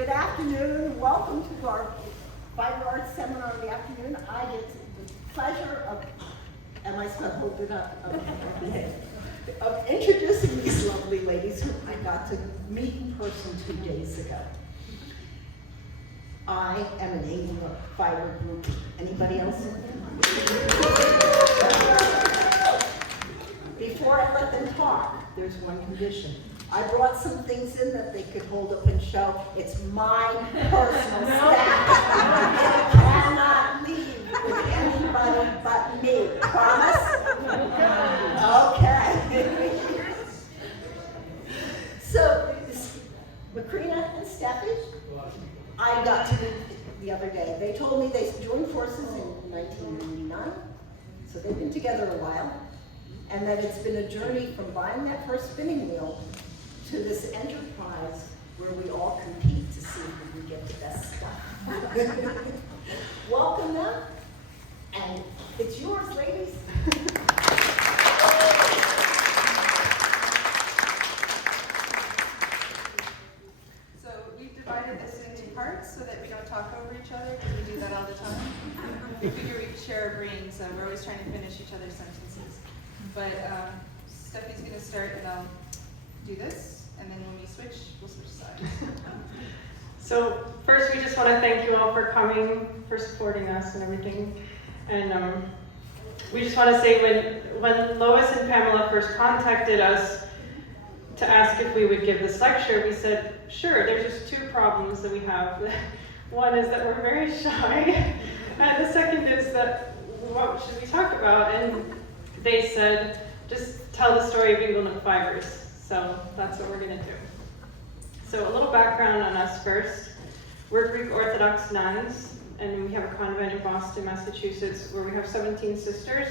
Good afternoon. Welcome to our Fiber Arts Seminar in the afternoon. I get the pleasure of, am I supposed to hold it up? Of introducing these lovely ladies who I got to meet in person 2 days ago. I am an Inglenook Fiber group. Anybody else in there? Before I let them talk, there's one condition. I brought some things in that they could hold up and show. It's my personal staff. It cannot leave with anybody but me. Promise? Okay. So, Macrina and Steffi, I got to meet the other day. They told me they joined forces in 1999, so they've been together a while, and that it's been a journey from buying that first spinning wheel to this enterprise where we all compete to see who we get the best stuff. Welcome them, and it's yours, ladies. So we've divided this into parts so that we don't talk over each other, because we do that all the time. We figure we share our brains, so we're always trying to finish each other's sentences. But Steffi's going to start, and I'll do this. And then when we switch, we'll switch sides. So first, we just want to thank you all for coming, for supporting us and everything. And we just want to say when Lois and Pamela first contacted us to ask if we would give this lecture, we said, sure, there's just two problems that we have. One is that we're very shy, and the second is that what should we talk about? And they said, just tell the story of Inglenook Fibers. So that's what we're going to do. So a little background on us first. We're Greek Orthodox nuns, and we have a convent in Boston, Massachusetts, where we have 17 sisters.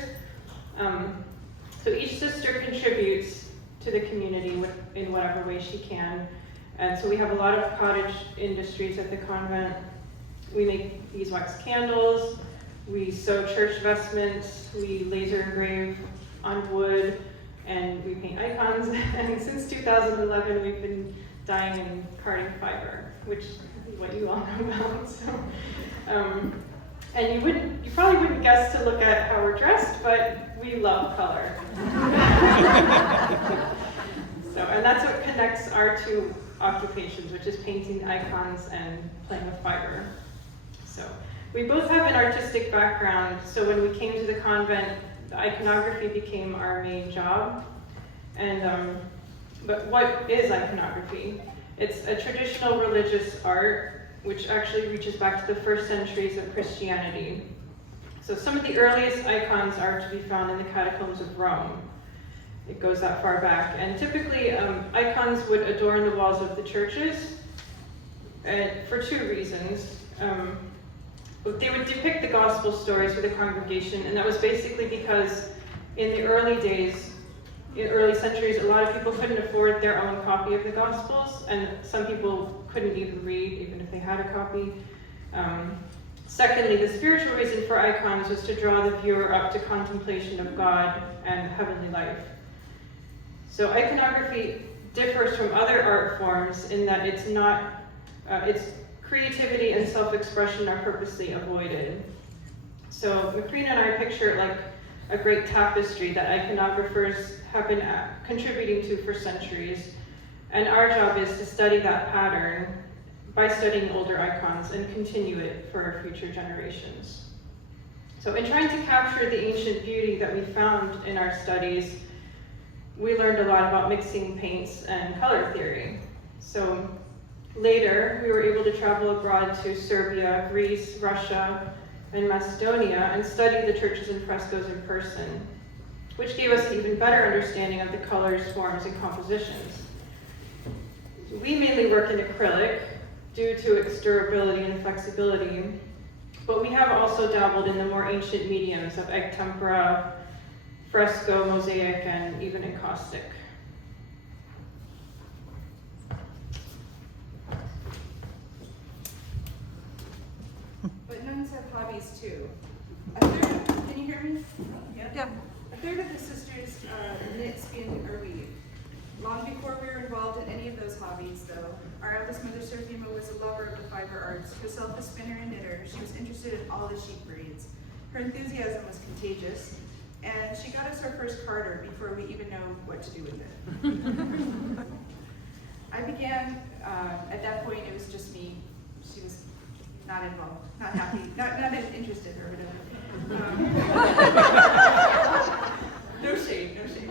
So each sister contributes to the community in whatever way she can. And so we have a lot of cottage industries at the convent. We make beeswax candles, we sew church vestments, we laser engrave on wood, and we paint icons. And since 2011, we've been dyeing and carding fiber, which is what you all know about. So, and you probably wouldn't guess to look at how we're dressed, but we love color. So, and that's what connects our two occupations, which is painting icons and playing with fiber. So, we both have an artistic background. So when we came to the convent, the iconography became our main job. And but what is iconography? It's a traditional religious art which actually reaches back to the first centuries of Christianity. So some of the earliest icons are to be found in the catacombs of Rome. It goes that far back. And typically icons would adorn the walls of the churches for two reasons. They would depict the gospel stories for the congregation, and that was basically because in the early days, in early centuries, a lot of people couldn't afford their own copy of the gospels, and some people couldn't even read, even if they had a copy. Secondly, the spiritual reason for icons was to draw the viewer up to contemplation of God and heavenly life. So iconography differs from other art forms in that it's not, it's creativity and self-expression are purposely avoided. So Macrina and I picture it like a great tapestry that iconographers have been contributing to for centuries. And our job is to study that pattern by studying older icons and continue it for future generations. So in trying to capture the ancient beauty that we found in our studies, we learned a lot about mixing paints and color theory. So later, we were able to travel abroad to Serbia, Greece, Russia, and Macedonia and study the churches and frescoes in person, which gave us an even better understanding of the colors, forms, and compositions. We mainly work in acrylic due to its durability and flexibility, but we have also dabbled in the more ancient mediums of egg tempera, fresco, mosaic, and even encaustic. But nuns have hobbies too. Can you hear me? Yeah. A third of the sisters knit, spin, or weave. Long before we were involved in any of those hobbies, though, our eldest mother, Seraphima, was a lover Fiber Arts, herself a spinner and knitter, she was interested in all the sheep breeds. Her enthusiasm was contagious, and she got us our first carder before we even know what to do with it. I began, at that point it was just me. She was not involved, not happy, not interested or whatever. No shade, no shade.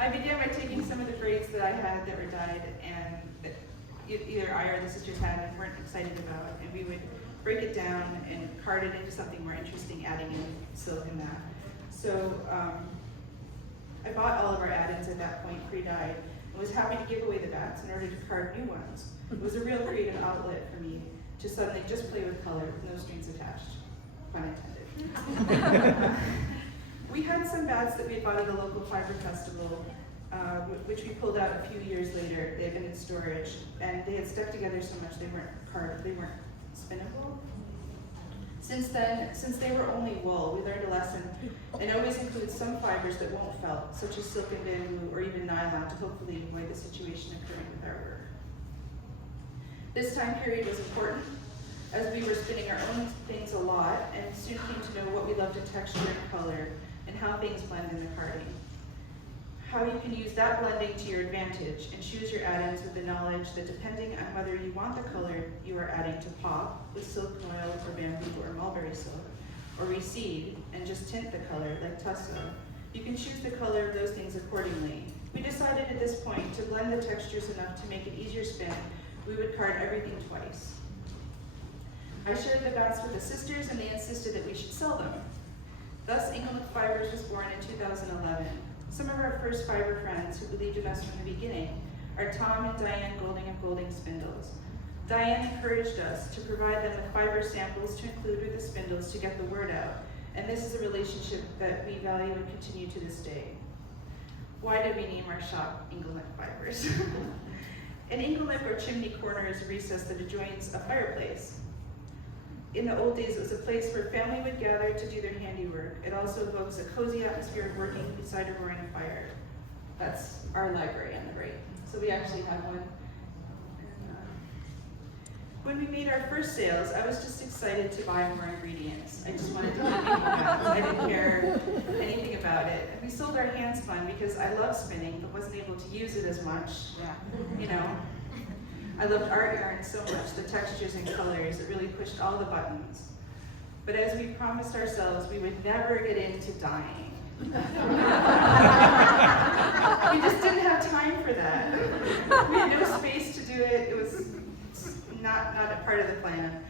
I began by taking some of the braids that I had that were dyed and that either I or the sisters had and weren't excited about, and we would break it down and card it into something more interesting, adding in silk and that. So I bought all of our add-ins at that point pre-dyed and was happy to give away the bats in order to card new ones. It was a real creative outlet for me to suddenly just play with color with no strings attached, pun intended. We had some bats that we had bought at a local fiber festival, which we pulled out a few years later. They had been in storage, and they had stuck together so much they weren't spinnable. Since then, since they were only wool, we learned a lesson and always include some fibers that won't felt, such as silk and bamboo or even nylon, to hopefully avoid the situation occurring with our work. This time period was important, as we were spinning our own things a lot and soon came to know what we loved in texture and color and how things blend in the carding. How you can use that blending to your advantage and choose your add-ins with the knowledge that depending on whether you want the color you are adding to pop with silk noil or bamboo or mulberry silk, or reseed and just tint the color like tussle, you can choose the color of those things accordingly. We decided at this point to blend the textures enough to make it easier spin. We would card everything twice. I shared the bats with the sisters and they insisted that we should sell them. Thus, Inglenook Fibers was born in 2011. Some of our first fiber friends who believed in us from the beginning are Tom and Diane Golding of Golding Spindles. Diane encouraged us to provide them with fiber samples to include with the spindles to get the word out, and this is a relationship that we value and continue to this day. Why did we name our shop Inglenook Fibers? An inglenook or chimney corner is a recess that adjoins a fireplace. In the old days, it was a place where family would gather to do their handiwork. It also evokes a cozy atmosphere of working beside a roaring fire. That's our library on the right. So we actually have one. When we made our first sales, I was just excited to buy more ingredients. I just wanted to keep making bats. I didn't care anything about it. And we sold our hand spun because I love spinning, but wasn't able to use it as much. You know. I loved art yarn so much, the textures and colors, it really pushed all the buttons. But as we promised ourselves, we would never get into dyeing. We just didn't have time for that. We had no space to do it. It was not a part of the plan.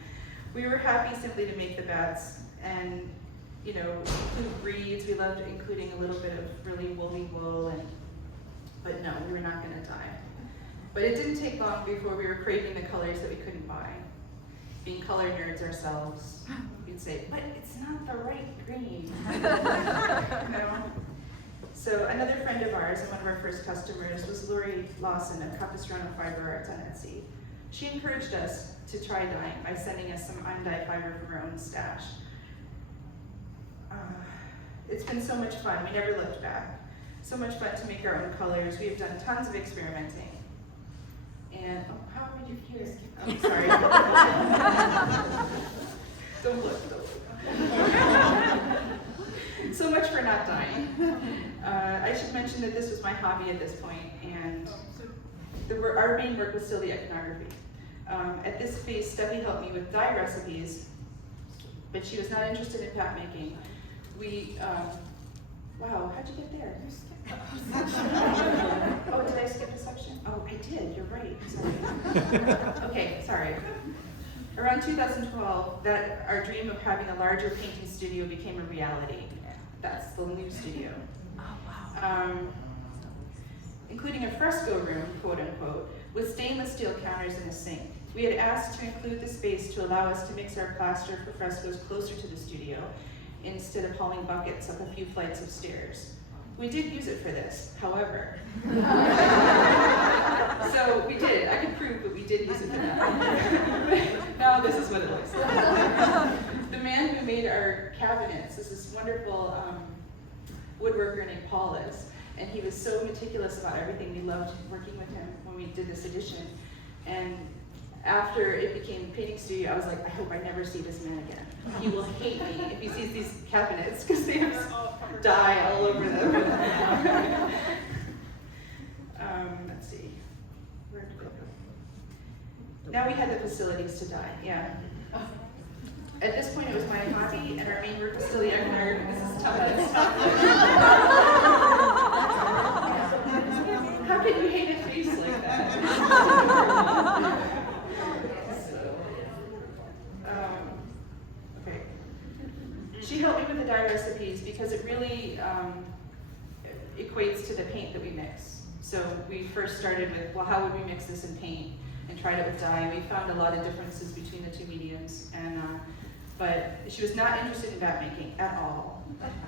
We were happy simply to make the bats and, you know, include breeds. We loved including a little bit of really woolly wool, but no, we were not going to dye. But it didn't take long before we were craving the colors that we couldn't buy. Being color nerds ourselves, we'd say, but it's not the right green. You know? So another friend of ours and one of our first customers was Lori Lawson of Capistrano Fiber Arts on Etsy. She encouraged us to try dyeing by sending us some undyed fiber from her own stash. It's been so much fun, we never looked back. So much fun to make our own colors. We have done tons of experimenting. And, oh, how would you hear? I'm sorry. Don't look. So much for not dying. I should mention that this was my hobby at this point, and our main work was still the iconography. At this phase, Steffi helped me with dye recipes, but she was not interested in pat making. Wow, how'd you get there? Oh, did I skip a section? Oh, I did, you're right, sorry. Okay, sorry. Around 2012, our dream of having a larger painting studio became a reality. That's the new studio. Oh, wow. Including a fresco room, quote unquote, with stainless steel counters and a sink. We had asked to include the space to allow us to mix our plaster for frescoes closer to the studio, instead of hauling buckets up a few flights of stairs. We did use it for this, however. So we did, I can prove, but we did use it for that. Now this is what it looks like. The man who made our cabinets is this wonderful woodworker named Paulus. And he was so meticulous about everything. We loved working with him when we did this edition. And after it became a painting studio, I was like, I hope I never see this man again. He will hate me if he sees these cabinets because they have dye all over them. Let's see. Where did it go? Now we had the facilities to dye, yeah. At this point, it was my hobby, and our main work was still the iconography. This is tough. How can you hate a face like that? Okay. She helped me with the dye recipes because it really equates to the paint that we mix. So we first started with, well, how would we mix this in paint? And tried it with dye. We found a lot of differences between the two mediums, and but she was not interested in bat making at all.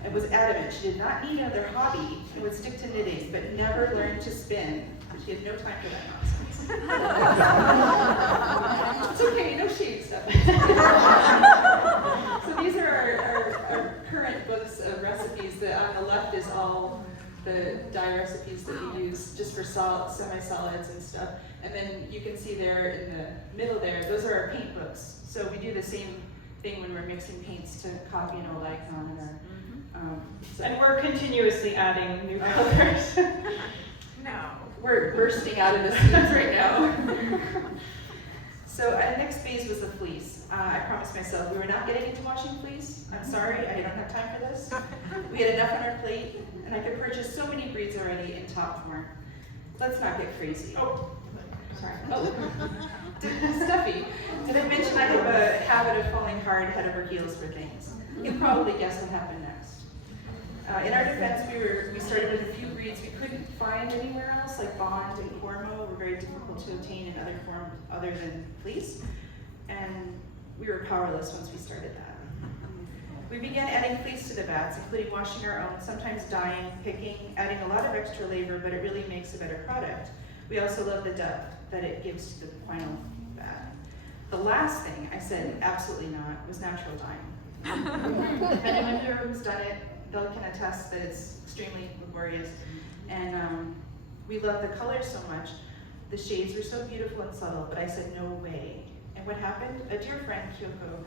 It was adamant. She did not need another hobby and would stick to knitting, but never learned to spin. She had no time for that nonsense. It's okay, no shade stuff. So these are our current books of recipes. On the left is all the dye recipes that we use just for semi-solids and stuff. And then you can see there in the middle there, those are our paint books. So we do the same thing when we're mixing paints to copy an old icon. And we're continuously adding new colors. No. We're bursting out of the seams right now. So our next phase was the fleece. I promised myself we were not getting into washing fleece. I'm sorry, I don't have time for this. We had enough on our plate, and I could purchase so many breeds already in top form. Let's not get crazy. Oh, sorry. Oh. Stuffy. Did I mention I have a habit of falling hard head over heels for things? You probably guess what happened next. In our defense, we started with a few breeds we couldn't find anywhere else, like Bond and Cormo were very difficult to obtain in other forms other than fleece, and we were powerless once we started that. We began adding fleece to the bats, including washing our own, sometimes dyeing, picking, adding a lot of extra labor, but it really makes a better product. We also love the depth that it gives to the final bat. The last thing I said, absolutely not, was natural dyeing. If anyone here who's done it, they can attest that it's extremely laborious. And we love the colors so much. The shades were so beautiful and subtle, but I said, no way. And what happened? A dear friend, Kyoko,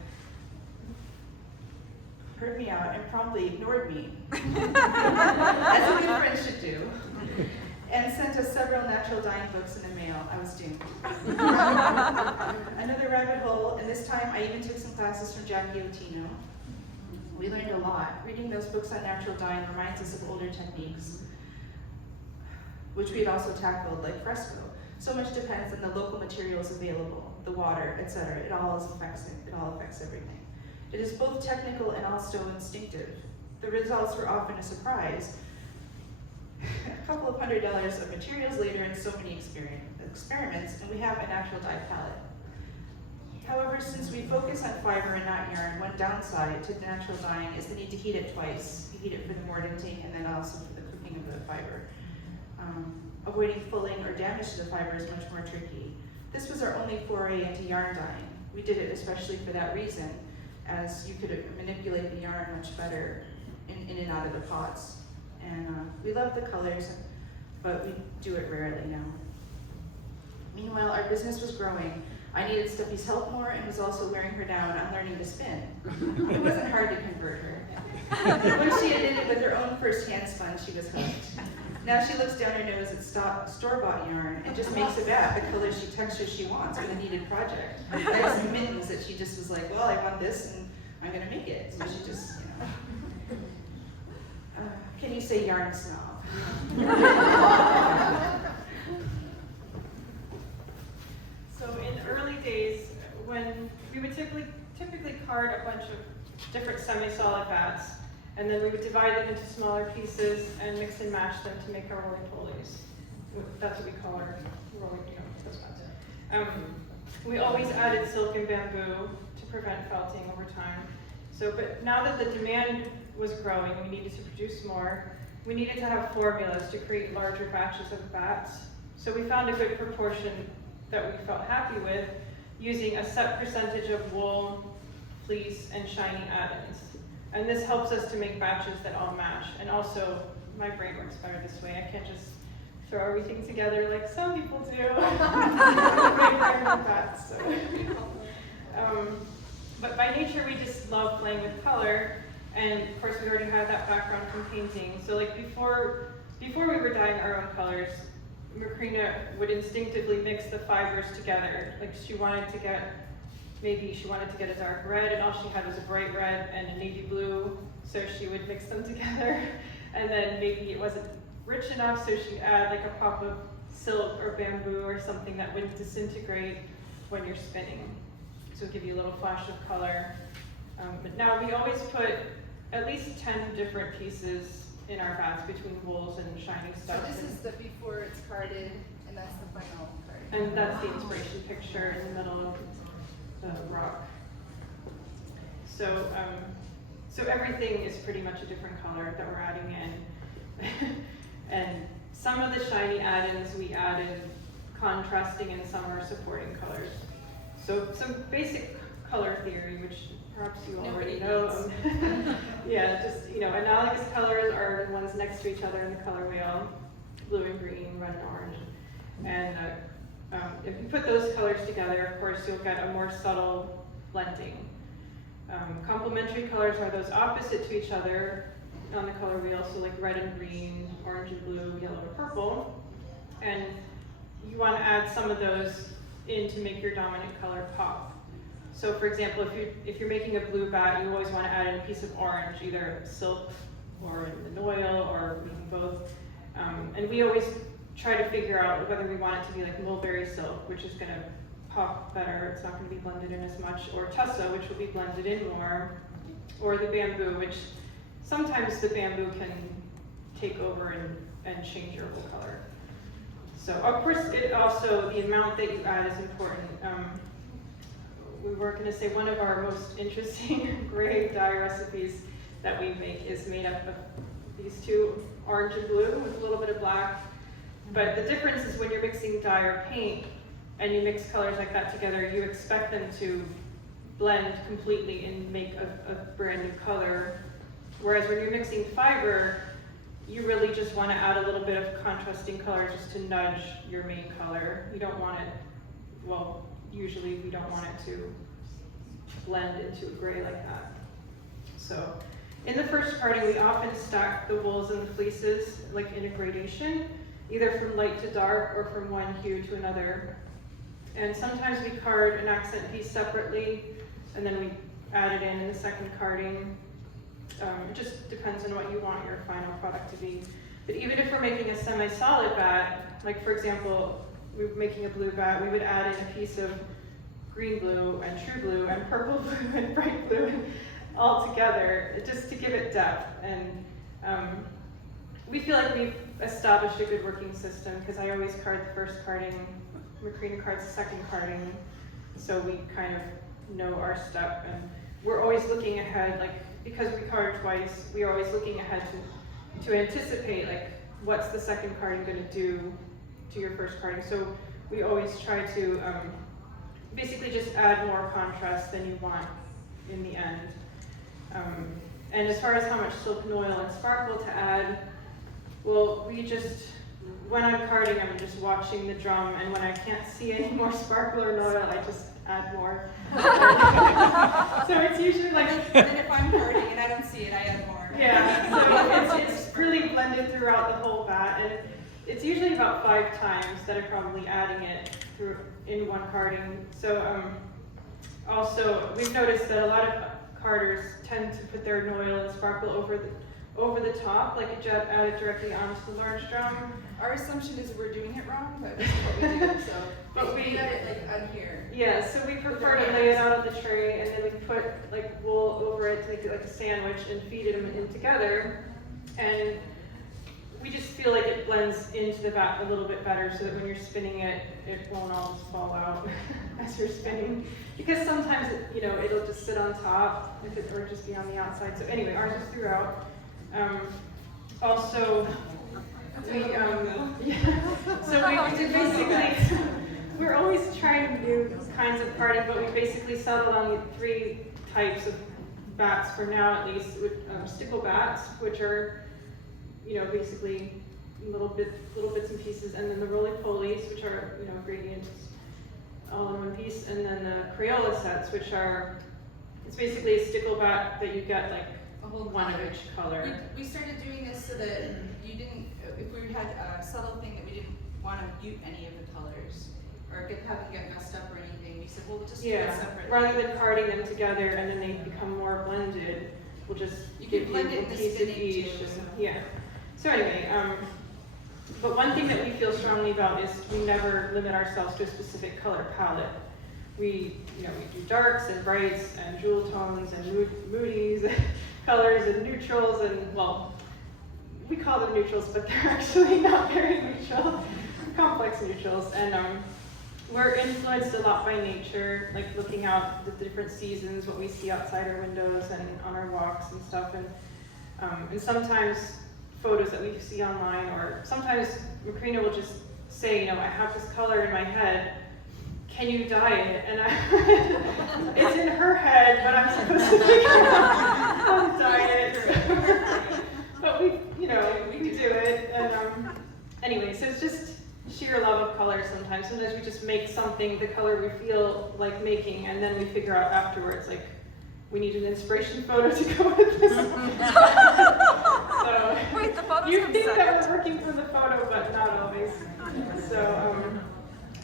heard me out and promptly ignored me, as a good friend should do, and sent us several natural dyeing books in the mail. I was doomed. Another rabbit hole, and this time I even took some classes from Jackie Otino. We learned a lot. Reading those books on natural dyeing reminds us of older techniques, which we had also tackled, like fresco. So much depends on the local materials available, the water, etc. It all affects everything. It is both technical and also instinctive. The results were often a surprise. A couple of $100 of materials later and so many experiments, and we have a natural dye palette. However, since we focus on fiber and not yarn, one downside to natural dyeing is the need to heat it twice. You heat it for the mordinting and then also for the cooking of the fiber. Avoiding fulling or damage to the fiber is much more tricky. This was our only foray into yarn dyeing. We did it especially for that reason, as you could manipulate the yarn much better in and out of the pots. And we love the colors, but we do it rarely now. Meanwhile, our business was growing. I needed Stuffy's help more and was also wearing her down on learning to spin. It wasn't hard to convert her. When she had knitted with her own first hand spun, she was hooked. Now she looks down her nose at store-bought yarn and just makes a bat the color texture she wants for the needed project. I have some mittens that she just was like, well, I want this and I'm gonna make it. So she just, can you say yarn snob? So in early days, when we would typically card a bunch of different semi-solid bats, and then we would divide them into smaller pieces and mix and match them to make our roly-polies. That's what we call our rolling, those bats. We always added silk and bamboo to prevent felting over time. But now that the demand was growing, we needed to produce more. We needed to have formulas to create larger batches of bats. So we found a good proportion that we felt happy with, using a set percentage of wool, fleece, and shiny add-ins. And this helps us to make batches that all match, and also my brain works better this way. I can't just throw everything together like some people do. But by nature, we just love playing with color. And of course, we already had that background from painting. So like before we were dyeing our own colors, Macrina would instinctively mix the fibers together. Like maybe she wanted to get a dark red, and all she had was a bright red and a navy blue. So she would mix them together. And then maybe it wasn't rich enough, so she'd add like a pop of silk or bamboo or something that wouldn't disintegrate when you're spinning. So it'll give you a little flash of color. But now we always put at least 10 different pieces in our bats between wools and shiny stuff. So this is the before it's carded, and that's the final card. And that's the inspiration picture in the middle of the rock. So, so everything is pretty much a different color that we're adding in. And some of the shiny add-ins we added contrasting and some are supporting colors. So some basic color theory, which perhaps you already know. Yeah, just, analogous colors are the ones next to each other in the color wheel, blue and green, red and orange. And if you put those colors together, of course, you'll get a more subtle blending. Complementary colors are those opposite to each other on the color wheel, so like red and green, orange and blue, yellow and purple. And you want to add some of those in to make your dominant color pop. So for example, if you're making a blue bat, you always want to add in a piece of orange, either silk or an oil or maybe both. And we always try to figure out whether we want it to be like mulberry silk, which is going to pop better, it's not going to be blended in as much, or tussa, which will be blended in more, or the bamboo, which sometimes the bamboo can take over and change your whole color. So of course, the amount that you add is important. We were going to say one of our most interesting gray dye recipes that we make is made up of these two, orange and blue with a little bit of black. But the difference is when you're mixing dye or paint and you mix colors like that together, you expect them to blend completely and make a brand new color. Whereas when you're mixing fiber, you really just want to add a little bit of contrasting color just to nudge your main color. You don't want it, well, usually we don't want it to blend into a gray like that. So in the first carding, we often stack the wools and the fleeces like in a gradation, either from light to dark or from one hue to another. And sometimes we card an accent piece separately, and then we add it in the second carding. It just depends on what you want your final product to be. But even if we're making a semi-solid bat, like for example, we're making a blue bat, we would add in a piece of green blue and true blue and purple blue and bright blue all together, just to give it depth. And we feel like we've established a good working system because I always card the first carding, Macrina cards the second carding, so we kind of know our step, and we're always looking ahead, like because we card twice, we're always looking ahead to anticipate like what's the second carding going to do to your first carding. So we always try to basically just add more contrast than you want in the end. And as far as how much silk and oil and sparkle to add, well, when I'm carding, I'm just watching the drum, and when I can't see any more sparkle or oil, I just add more. So it's usually like... And then if I'm carding and I don't see it, I add more. Yeah, so it's really blended throughout the whole bat, and it's usually about 5 times that I'm probably adding it through in one carding. So also, we've noticed that a lot of carders tend to put their oil and sparkle over the top, like add it directly onto the large drum. Our assumption is we're doing it wrong, but this is what we do. So But we got it like on here. Yeah, so we prefer to lay it out on the tray, and then we put like wool over it to make it like a sandwich and feed them in together. And we just feel like it blends into the bat a little bit better, so that when you're spinning it, it won't all just fall out as you're spinning. Because sometimes it'll just sit on top, or just be on the outside. So anyway, ours is throughout. Also, we're always trying new kinds of carding, but we basically settled on 3 types of bats for now, at least, with stickle bats, which are basically little bits and pieces, and then the roly-polies, which are, gradients all in one piece, and then the Crayola sets, which are, it's basically a stickleback that you get like A whole one of color. each color. We started doing this so that you didn't, if we had a subtle thing that we didn't want to mute any of the colors, or have them get messed up or anything, we said, well, we'll just do it Yeah, separately. rather than carding them together and then they become more blended, we'll just You give can blend you it a in the piece of spinning each. too, and- so. Yeah. So anyway, but one thing that we feel strongly about is we never limit ourselves to a specific color palette. We do darks and brights and jewel tones and moodies, colors and neutrals, and well, we call them neutrals, but they're actually not very neutral, complex neutrals. And we're influenced a lot by nature, like looking out the different seasons, what we see outside our windows and on our walks and stuff. And sometimes photos that we see online, or sometimes Macrina will just say, I have this color in my head, can you dye it? And it's in her head, but I'm supposed to figure out how to dye it. But we do it. And anyway, so it's just sheer love of color sometimes. Sometimes we just make something, the color we feel like making, and then we figure out afterwards, like, we need an inspiration photo to go with this. So Wait, the photos you come think second. that we're working for the photo, but not always. So,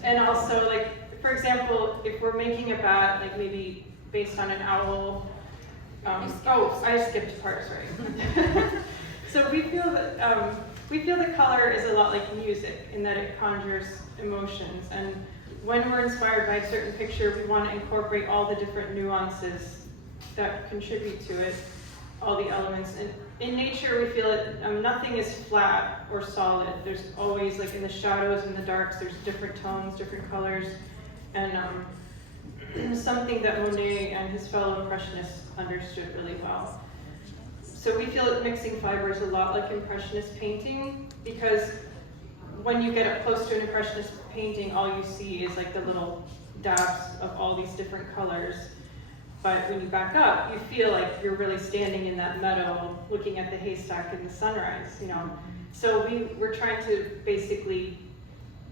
and also, like, for example, if we're making a bat, like maybe based on an owl, I skipped a part, sorry. So we feel that color is a lot like music in that it conjures emotions, and when we're inspired by a certain picture, we want to incorporate all the different nuances that contribute to it, all the elements. And in nature, we feel that nothing is flat or solid. There's always, like in the shadows and the darks, there's different tones, different colors, and something that Monet and his fellow Impressionists understood really well. So we feel that mixing fiber is a lot like Impressionist painting, because when you get up close to an Impressionist painting, all you see is like the little dabs of all these different colors. But when you back up, you feel like you're really standing in that meadow, looking at the haystack in the sunrise, So we're trying to basically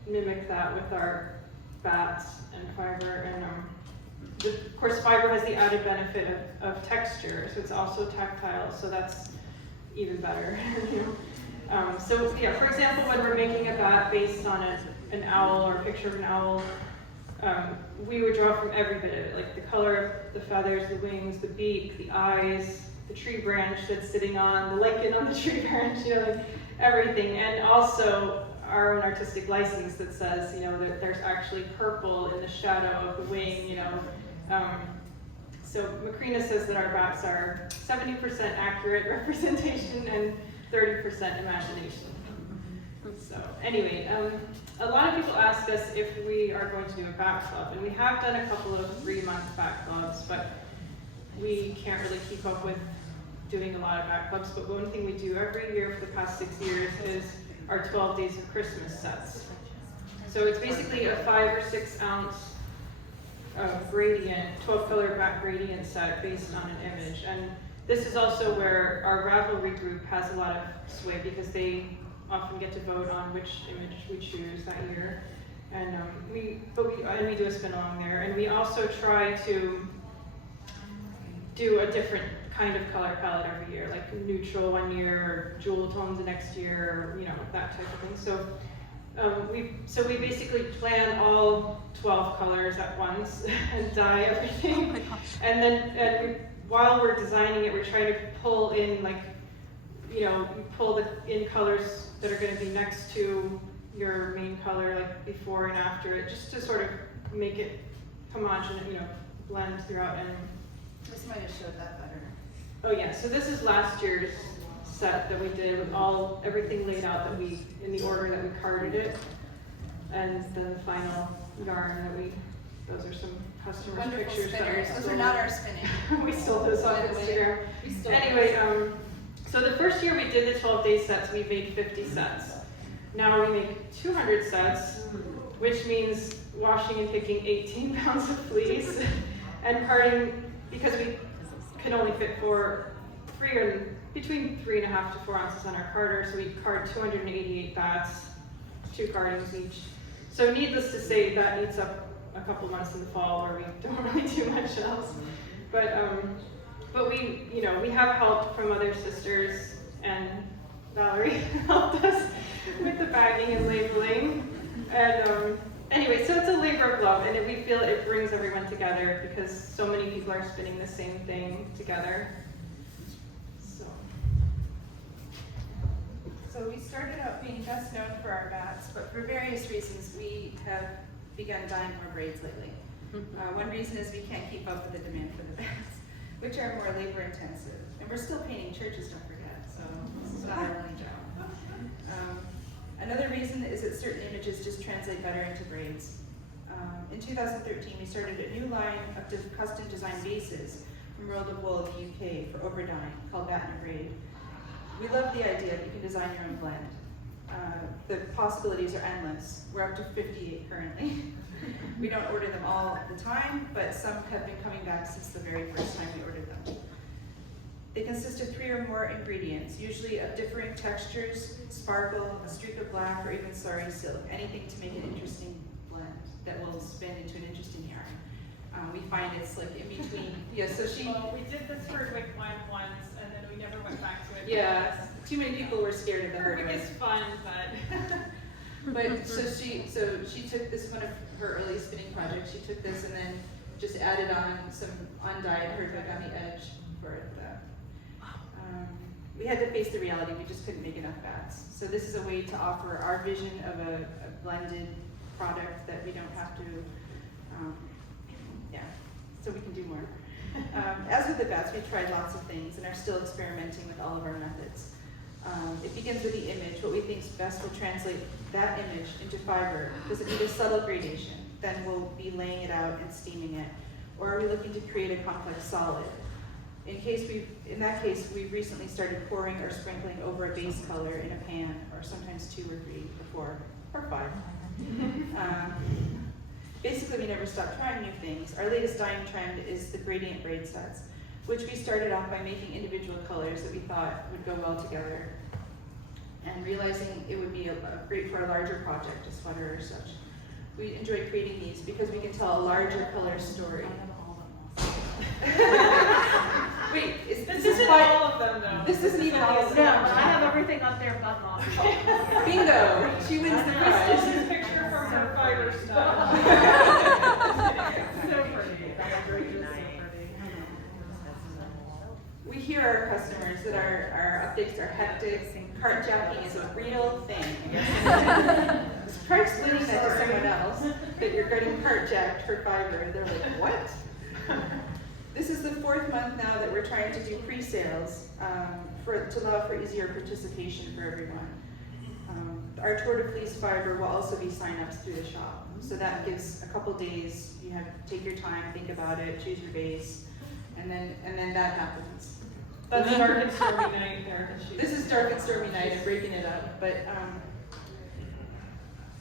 mimic that with our bats and fiber. And of course, fiber has the added benefit of texture, so it's also tactile, so that's even better. So yeah, for example, when we're making a bat based on an owl or a picture of an owl, we would draw from every bit of it, like the color of the feathers, the wings, the beak, the eyes, the tree branch that's sitting on, the lichen on the tree branch, like everything. And also our own artistic license that says, that there's actually purple in the shadow of the wing, So Macrina says that our bats are 70% accurate representation and 30% imagination. So anyway, a lot of people ask us if we are going to do a bat club, and we have done a couple of 3-month bat clubs, but we can't really keep up with doing a lot of bat clubs. But one thing we do every year for the past 6 years is our 12 Days of Christmas sets. So it's basically a 5 or 6 ounce gradient, 12 color bat gradient set based on an image. And this is also where our Ravelry group has a lot of sway, because they often get to vote on which image we choose that year. And we do a spin along there. And we also try to do a different kind of color palette every year, like neutral one year, or jewel tones the next year, or that type of thing. So we basically plan all 12 colors at once and dye everything. And then while we're designing it, we're trying to pull in, like, you pull in colors that are going to be next to your main color, like before and after it, just to sort of make it homogeneous, blend throughout. And This might have showed that better. oh yeah, so this is last year's set that we did with everything laid out that in the order that we carded it, and then the final yarn those are some customers' Wonderful pictures that spinners. we Those sold. are not our spinning. We sold those on By the way, Instagram. we stole Anyway, so the first year we did the 12-day sets, we made 50 sets. Now we make 200 sets, which means washing and picking 18 pounds of fleece and carding, because we could only fit 3 between 3.5 to 4 ounces on our carder. So we card 288 bats, 2 cardings each. So needless to say, that eats up a couple months in the fall where we don't really do much else. But we, you know, we have help from other sisters, and Valerie helped us with the bagging and labeling. And anyway, so it's a labor of love, and we feel it brings everyone together because so many people are spinning the same thing together. So we started out being best known for our bats, but for various reasons we have begun dyeing more braids lately. One reason is we can't keep up with the demand for the bats, which are more labor intensive. And we're still painting churches, don't forget, so this is not our only job. Another reason is that certain images just translate better into braids. In 2013, we started a new line of custom designed vases from World of Wool in the UK for overdyeing called Bat and Braid. We love the idea that you can design your own blend. The possibilities are endless. We're up to 58 currently. We don't order them all the time, but some have been coming back since the very first time we ordered them. They consist of 3 or more ingredients, usually of differing textures, sparkle, a streak of black, or even sari silk, anything to make an interesting blend that will spin into an interesting yarn. We find it's like in between. Yeah, so Well, we did this herdwick one once, and then we never went back to it. Yeah, too many people were scared of the Herdwick herdwick. is fun, but. But so she took this one of her early spinning projects. She took this and then just added on some undyed herdwick on the edge for the. We had to face the reality. We just couldn't make enough bats. So this is a way to offer our vision of a blended product that we don't have to. So we can do more. As with the bats, we tried lots of things and are still experimenting with all of our methods. It begins with the image. What we think best will translate that image into fiber. Does it need a subtle gradation? Then we'll be laying it out and steaming it. Or are we looking to create a complex solid? In that case, we've recently started pouring or sprinkling over a base color in a pan, or sometimes 2 or 3 or 4 or 5. Basically, we never stop trying new things. Our latest dyeing trend is the gradient braid sets, which we started off by making individual colors that we thought would go well together, and realizing it would be great for a larger project, a sweater or such. We enjoy creating these because we can tell a larger color story. Wait, This isn't all of them, though. This isn't even all of No, them. but I have everything up there but mom. Bingo! She wins the prize. This is a picture from her fiber stuff. So pretty. That was so pretty. We hear our customers that our updates are hectic, and carjacking is a real thing. Try explaining that to someone else, that you're getting carjacked for fiber. They're like, what? This is the 4th month now that we're trying to do pre-sales to allow for easier participation for everyone. Our Tour de Fleece fiber will also be sign-ups through the shop. So that gives a couple days, you have to take your time, think about it, choose your base, and then that happens. That's dark and stormy night there. This is dark and stormy night and breaking it up, but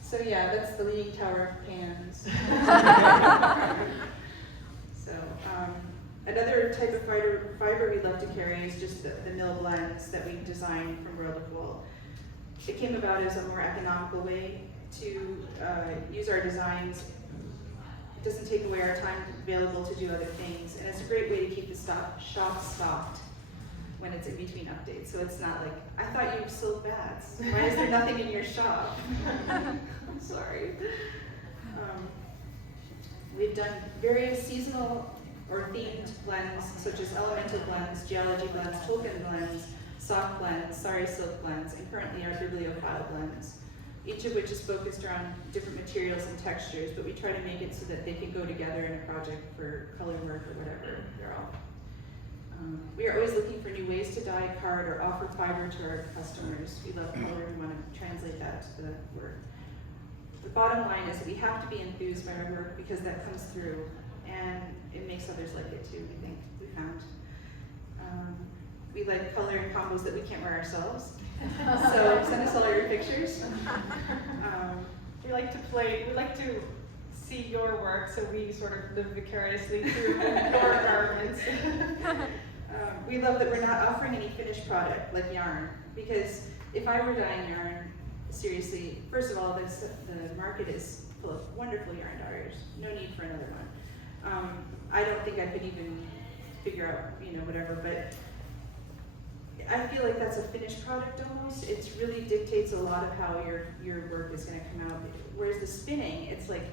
so yeah, that's the Leaning Tower of Pans. So another type of fiber we love to carry is just the mill blends that we designed from World of Wool. It came about as a more economical way to use our designs. It doesn't take away our time available to do other things, and it's a great way to keep the shop stocked when it's in between updates. So it's not like, I thought you sold bats. Why is there nothing in your shop? I'm sorry. We've done various seasonal or themed blends, such as elemental blends, geology blends, Tolkien blends, soft blends, sari silk blends, and currently our bibliophile blends, each of which is focused around different materials and textures, but we try to make it so that they can go together in a project for color work or whatever. We are always looking for new ways to dye, card, or offer fiber to our customers. We love color, we want to translate that to the work. The bottom line is that we have to be enthused by our work because that comes through, and it makes others like it too, we think, we found. We like color and combos that we can't wear ourselves, so send us all your pictures. We like to see your work, so we sort of live vicariously through your garments. We love that we're not offering any finished product like yarn, because if I were dyeing yarn, seriously, first of all, the market is full of wonderful yarn dyers. No need for another one. I don't think I could even figure out, whatever, but I feel like that's a finished product almost. It really dictates a lot of how your work is going to come out. Whereas the spinning, it's like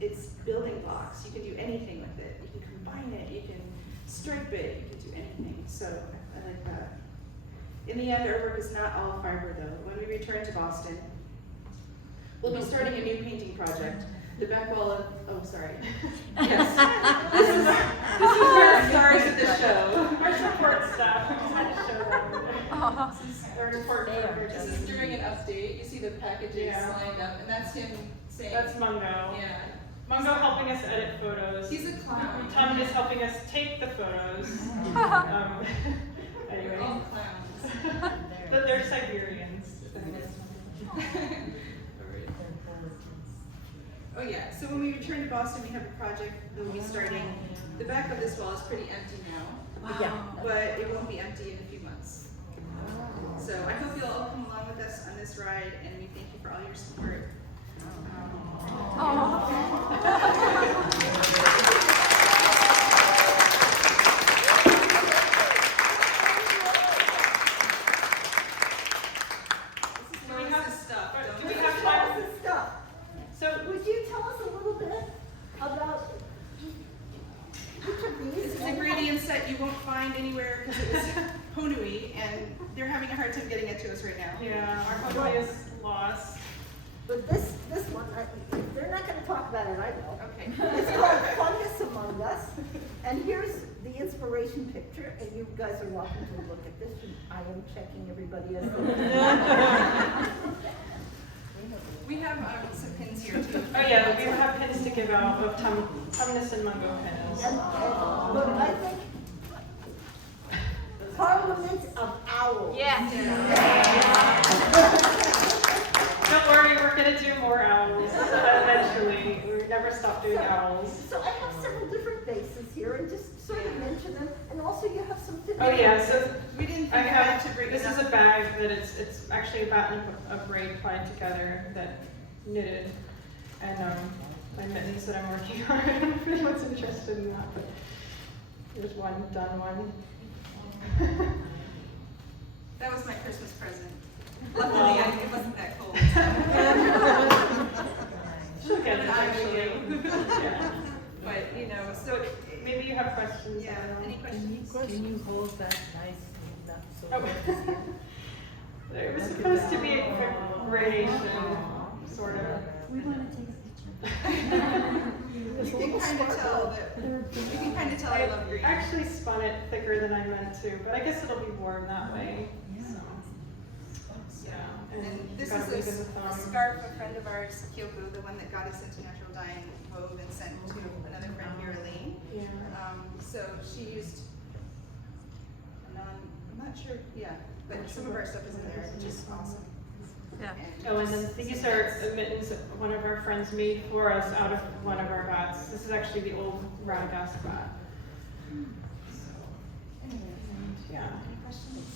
it's building blocks. You can do anything with it. You can combine it. You can stripe it. You can do anything. So I like that. In the end, our work is not all fiber though. When we return to Boston, we'll be starting a new painting project. The back wall of, sorry. Yes. This is our stars of the show. Our support staff, we just had to show them. This is our support workers. This is during an update. You see the packages lined up, and that's him saying. That's Mungo. Yeah. Mungo helping us edit photos. He's a clown. Tom is helping us take the photos. Anyway. We're all clowns. But they're Siberians. Oh yeah, so when we return to Boston, we have a project that we'll be starting. The back of this wall is pretty empty now, but it won't be empty in a few months. So I hope you'll all come along with us on this ride, and we thank you for all your support. Would you tell us a little bit about each of these? This is an ingredient set you won't find anywhere because it was Honui, and they're having a hard time getting it to us right now. Yeah, our company is lost. But this one, they're not going to talk about it, I know. Okay. It's called Fungus Among Us. And here's the inspiration picture, and you guys are welcome to look at this. I am checking everybody as We have some pins here too. Oh yeah, we have pins to give out of Tumnus and Mungo pins. But I think Parliament of Owls. Yes. Don't worry, we're gonna do more owls eventually. We never stop doing owls. So I have several different bases here, and just sort of mention them, and also you have some. Oh yeah, so we didn't think I I had have, to bring this is a bag that it's actually a batten of braid tied together that knitted, and my mittens that I'm working on. I don't know if anyone's interested in that, but there's one done one. That was my Christmas present. Luckily, it wasn't that cold. She'll get it eventually. Yeah. But so Maybe you have questions. yeah. I don't know. Any questions? Can you hold that nice, not so Oh. It was supposed to be a quick gradation, sort of. We want to take a You can kind of tell that. You can kind of tell I love green. I actually spun it thicker than I meant to, but I guess it'll be warm that way. So, yeah. And this got it is with a thumb. scarf a friend of ours, Kyoko, the one that got us into natural dyeing, wove and sent to another friend here, Elaine. Yeah. So she used I'm not sure, yeah, but some of our stuff is in there, which is awesome. Yeah. Oh, and then these are mittens that one of our friends made for us out of one of our bats. This is actually the old round gas bat. And, yeah. Any questions?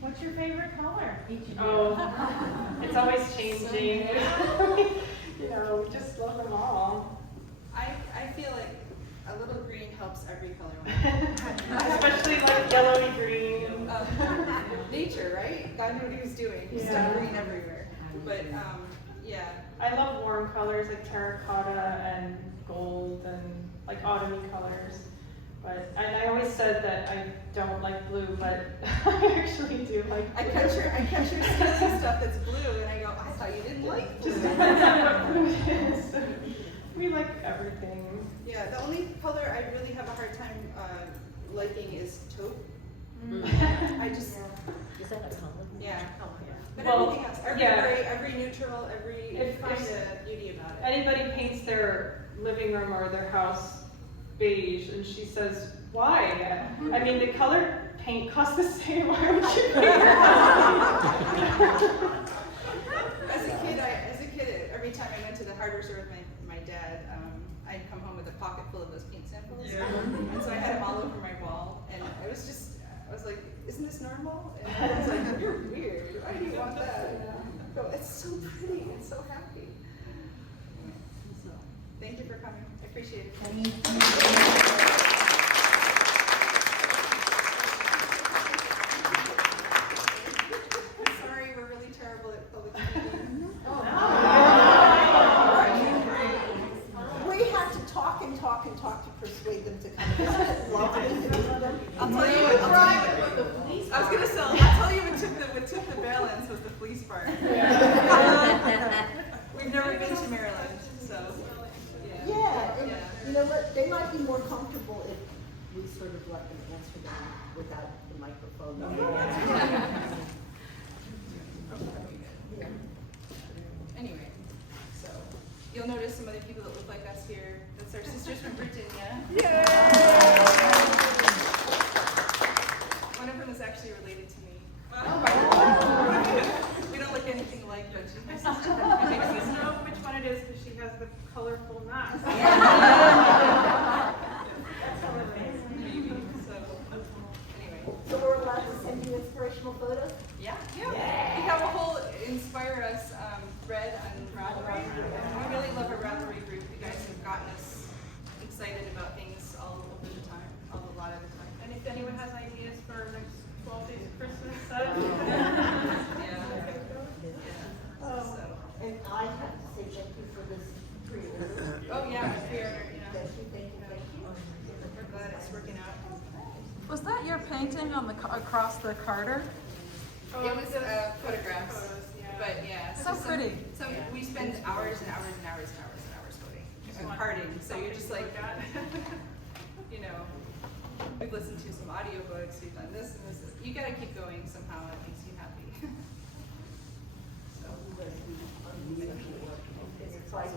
What's your favorite color? Oh, it's always changing. We just love them all. I feel like a little green helps every color line. Especially like yellowy green. Nature, right? God knew what he was doing. He stuck green everywhere. But yeah. I love warm colors like terracotta and gold and like autumny colors. But I always said that I don't like blue, but I actually do like blue. I cut your stealing stuff that's blue, and I go, I thought you didn't like blue. Just depends on what blue is. We like everything. Yeah, the only color I really have a hard time liking is taupe. I just, Is that a color? yeah. But Well, everything else, every yeah. gray, every neutral, you If find a beauty about it. Anybody paints their living room or their house beige, and she says, why? I mean, the color paint costs the same. Why would you paint your house? As a kid, every time I went to the hardware store with my dad, I'd come home with a pocket full of those paint samples. And so I had them all over my wall, and I was like, isn't this normal? And I was like, you're weird, why do you want that? Go, it's so pretty, it's so happy. So, thank you for coming, I appreciate it. Sorry, we're really terrible at public speaking. We had to talk and talk and talk to persuade them to come. Isn't it lovely to meet them? I'll tell you what took the balance was the fleece part. We've never been to Maryland, so. Yeah, and you know what, they might be more comfortable if we sort of let them answer them without the microphone. Anyway, so you'll notice some other people that look like us here. That's our sisters from Virginia. Yay! One of them is actually related to me. We don't look anything alike, but she's my sister. I think you know which one it is because she has the colorful mask. So, anyway. So we're allowed to send you inspirational photos? Yeah. We have a whole Inspire Us thread on Ravelry. We really love a Ravelry group. You guys have gotten us excited about things all over the time, a lot of the time. And if anyone has ideas for next 12 days of Christmas, Oh, and I have to say thank you for this pre-order. Oh yeah, pre-order, yeah. Thank you. We're glad it's working out. Was that your painting on the across the Carter? It was photographs, but yeah. So pretty. So we spend hours and hours and hours and hours and hours coding and carding. So you're just like, you know, we've listened to some audiobooks, we've done this and this. You gotta keep going somehow. It makes you happy. So. It's like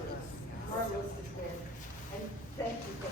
marvelous to and thank you for